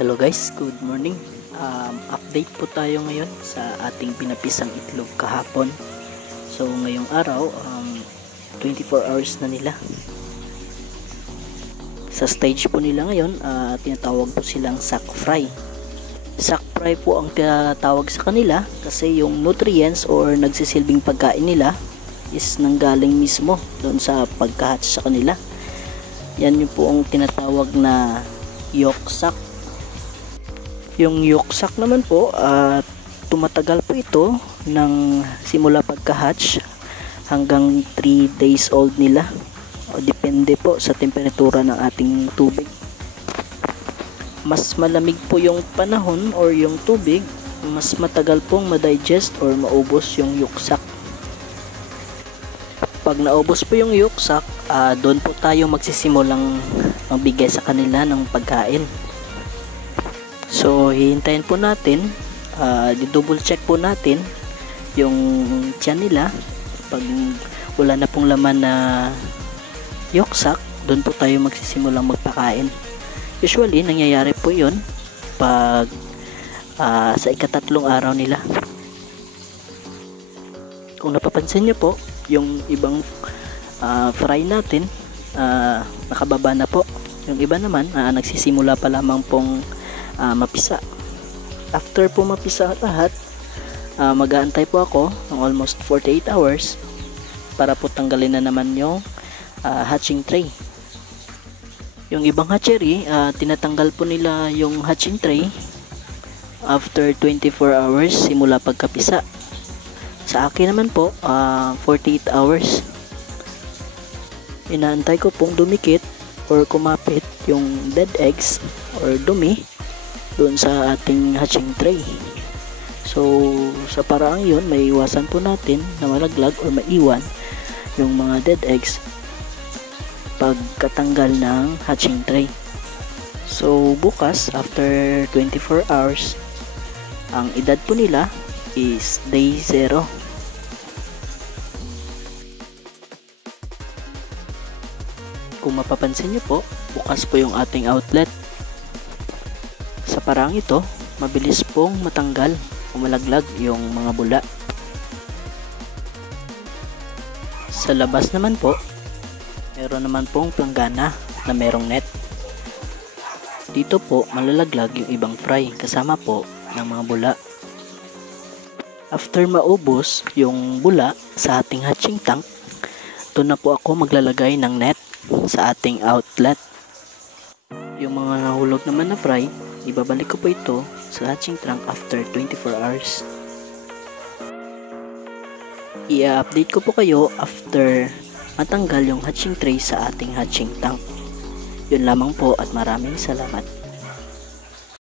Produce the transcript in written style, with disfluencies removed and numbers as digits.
Hello guys, good morning. Update po tayo ngayon sa ating pinapisang itlog kahapon. So ngayong araw, 24 hours na nila. Sa stage po nila ngayon, tinatawag po silang sack fry. Sack fry po ang tinatawag sa kanila kasi yung nutrients or nagsisilbing pagkain nila is nanggaling mismo doon sa pagka-hatch sa kanila. Yan yung po ang tinatawag na yolk sack. Yung yolk sack naman po, tumatagal po ito ng simula pagka-hatch hanggang 3 days old nila. O depende po sa temperatura ng ating tubig. Mas malamig po yung panahon or yung tubig, mas matagal pong ma-digest or maubos yung yolk sack. Pag naubos po yung yolk sack, doon po tayo magsisimulang magbigay sa kanila ng pagkain. So hihintayin po natin, di-double check po natin yung tiyan nila. Pag wala na pong laman na yolk sack, doon po tayo magsisimulang magpakain. Usually nangyayari po yun pag sa ikatatlong araw nila. Kung napapansin nyo po, yung ibang fry natin nakababa na po. Yung iba naman nagsisimula pa lamang pong mapisa. After po mapisa lahat, mag-aantay po ako ng almost 48 hours para po tanggalin na naman yung hatching tray. Yung ibang hatchery, tinatanggal po nila yung hatching tray after 24 hours simula pagkapisa. Sa akin naman po, 48 hours. Inaantay ko pong dumikit or kumapit yung dead eggs or dumi doon sa ating hatching tray. So sa paraang yun, may iwasan po natin na malaglag or maiwan yung mga dead eggs pagkatanggal ng hatching tray. So bukas, after 24 hours, ang edad po nila is day 0. Kung mapapansin nyo po, bukas po yung ating outlet. Sa parang ito, mabilis pong matanggal o malaglag yung mga bula. Sa labas naman po, meron naman pong planggana na merong net. Dito po malalaglag yung ibang fry kasama po ng mga bula. After maubos yung bula sa ating hatching tank, doon na po ako maglalagay ng net sa ating outlet. Yung mga nahulog naman na fry, ibabalik ko po ito sa hatching tank after 24 hours. I-update ko po kayo after matanggal yung hatching tray sa ating hatching tank. Yun lamang po at maraming salamat.